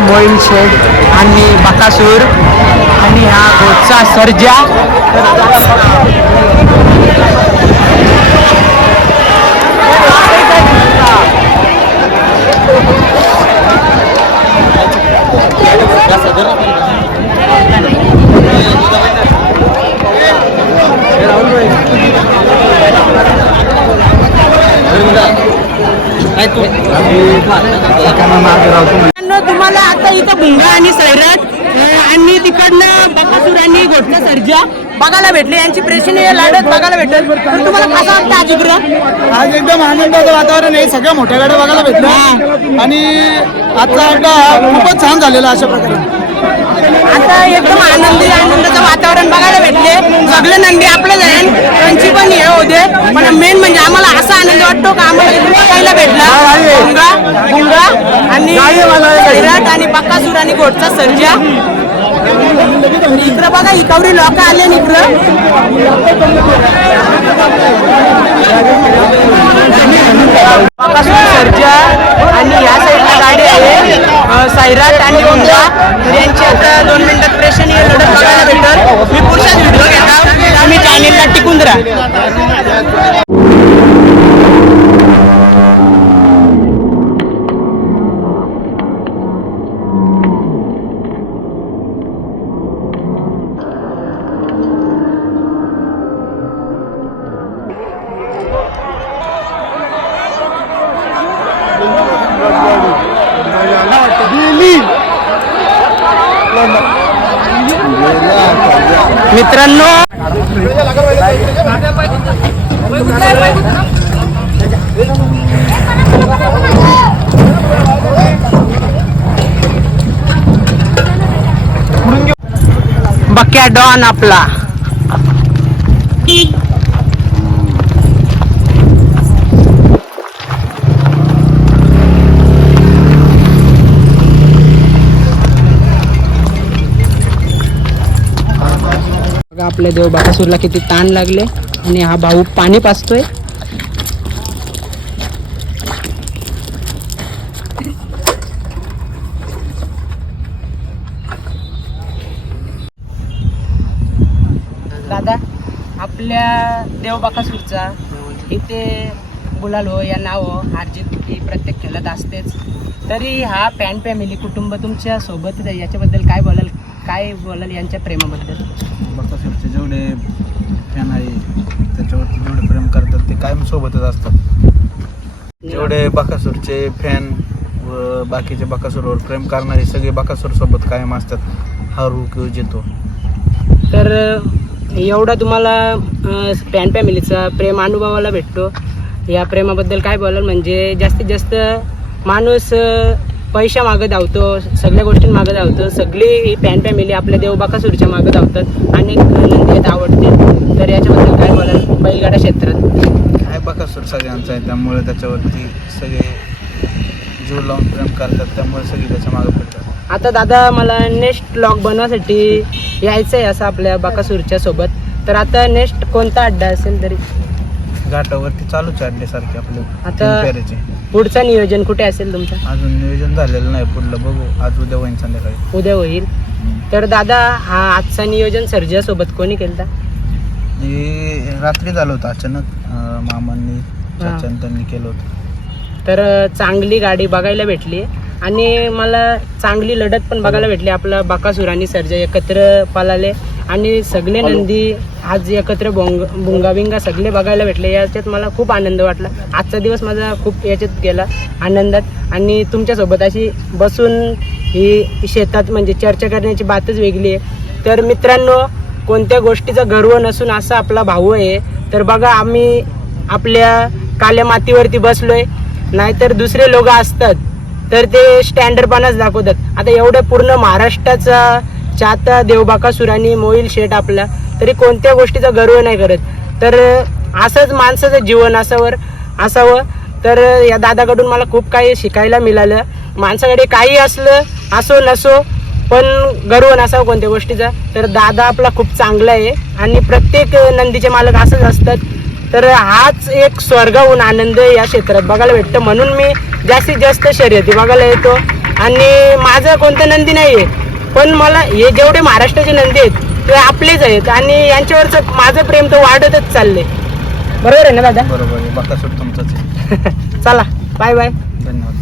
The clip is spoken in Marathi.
मोईन शेड आणि बकासूर आणि हा गोटचा सर्जा तुम्हाला आता इथं भुंगा आणि सैराट आणि तिकडनं बकासूर आणि सर्जा बघायला भेटले. यांची प्रेक्षणीय लढत बघायला भेटेल. तर तुम्हाला कसं वाटतं आज इकडं आज एकदम आनंदाचं वातावरण आहे. सगळ्या मोठ्या गाड्या बघायला भेटल्या. आणि आजचा अड्डा खूपच छान झालेला अशा प्रकारे. आता एकदम आनंदी आनंदाचं वातावरण बघायला भेटले. सगळे नंदी आपले पण पण मेन म्हणजे आम्हाला असा आनंद वाटतो का आम्हाला इकडे बघायला भेटला. भुंगा भुंगा आणि विराट आणि बक्कासूर आणि घोटचा सर्जा इकडं बघा इकवरी लोक आले ना इकडं. बकासूर सर्जा आणि या साईडला गाडी आहे सैराट आणि तर यांची आता दोन मिनिटात प्रेक्षणीय लढत बघायला भेटल. मी पुढचाच व्हिडिओ घेता तुम्ही चॅनेलला टिकून राहा. मित्रांनो बक्या डॉन आपला. बघा आपल्या देव बाकासूरला किती ताण लागले आणि हा भाऊ पाणी पाचतोय. दादा आपल्या देव बाकासूरचा इथे गुलाल हो या नाव हो हारजीत ही प्रत्येक खेळत असतेच. तरी हा पॅन फॅमिली कुटुंब तुमच्यासोबत याच्याबद्दल काय बोलाल? काय बोलाल यांच्या प्रेमाबद्दल? बकासूरचे जेवढे फॅन आहे त्याच्यावरती जेवढे प्रेम करतात ते कायम सोबतच असतात. जेवढे बकासूरचे फॅन व बाकीचे बकासूरवर प्रेम करणारे सगळे बकासूर सोबत कायम असतात. हरू किंवा जितो तर एवढा तुम्हाला पॅन फॅमिलीचा प्रेम अनुभवाला भेटतो. या प्रेमाबद्दल काय बोलाल? म्हणजे जास्तीत जास्त माणूस पैशा मागं धावतो सगळ्या गोष्टी मागं धावतो सगळी ही पॅन फॅमिली आपल्या देवबाकासूरच्या मागं धावतात नंदी आहेत आवडते. तर याच्याबद्दल काय बोलाल? बैलगाडा क्षेत्रात. काय बकासूर सगळ्यांचा आहे त्यामुळे त्याच्यावरती सगळे जीव लावून प्रेम करतात त्यामुळे सगळे त्याच्यामागे पडतात. आता दादा मला नेक्स्ट ब्लॉग बनवासाठी यायचं आहे असं आपल्या बाकासूरच्या सोबत. तर आता नेक्स्ट कोणता अड्डा असेल तरी? घाटावरती चालूच आहे सारखे आपले आता- तीन फेऱ्याचे. पुढचं नियोजन कुठे असेल तुमचं? अजून नियोजन झालेलं नाही पुढलं बघू. आज उद्या होईन संध्याकाळी. उद्या होईल. तर दादा हा आजचा नियोजन सर्जा सोबत कोणी केलं हे रात्री झालं होतं अचानक. अं, मामांनी चाचांनी त्यांनी केलं होतं. तर चांगली गाडी बघायला भेटली. आणि मला चांगली लढत पण बघायला भेटली. आपला बाकासूर आणि सर्जा एकत्र पळाले. आणि सगळे नंदी आज एकत्र बोंग बुंगाबिंगा सगळे बघायला भेटले. याच्यात मला खूप आनंद वाटला. आजचा दिवस माझा खूप याच्यात गेला आनंदात. आणि तुमच्यासोबत अशी बसून ही शेतात म्हणजे चर्चा करण्याची बातच वेगळी आहे. तर मित्रांनो कोणत्या गोष्टीचा गर्व नसून असा आपला भाऊ आहे. तर बघा आम्ही आपल्या काल्या मातीवरती बसलोय. नाहीतर दुसरे लोक असतात. तर ते स्टँडर्डपणाच दाखवतात. आता एवढं पूर्ण महाराष्ट्राचा चाहता देवबाकासूर मोईल शेठ आपला तरी कोणत्या गोष्टीचा गर्व नाही करत. तर असंच माणसाचं जीवन असावर असावं. तर या दादाकडून मला खूप काही शिकायला मिळालं. माणसाकडे काही असलं असो नसो पण गर्व नसावं कोणत्या गोष्टीचा. तर दादा आपला खूप चांगला आहे. आणि प्रत्येक नंदीचे मालक असंच असतात. तर हाच एक स्वर्गाहून आनंद या क्षेत्रात. बघायला भेटतं. म्हणून मी जास्तीत जास्त शर्यती बघायला येतो. आणि माझं कोणतं नंदी नाही आहे पण मला हे जेवढे महाराष्ट्राचे नंदी आहेत ते आपलेच आहेत आणि यांच्यावरचं माझं प्रेम तर वाढतच चाललंय. बरोबर आहे ना दादा? बरोबर आहे. बकासूर तुमचंच आहे. चला बाय बाय धन्यवाद.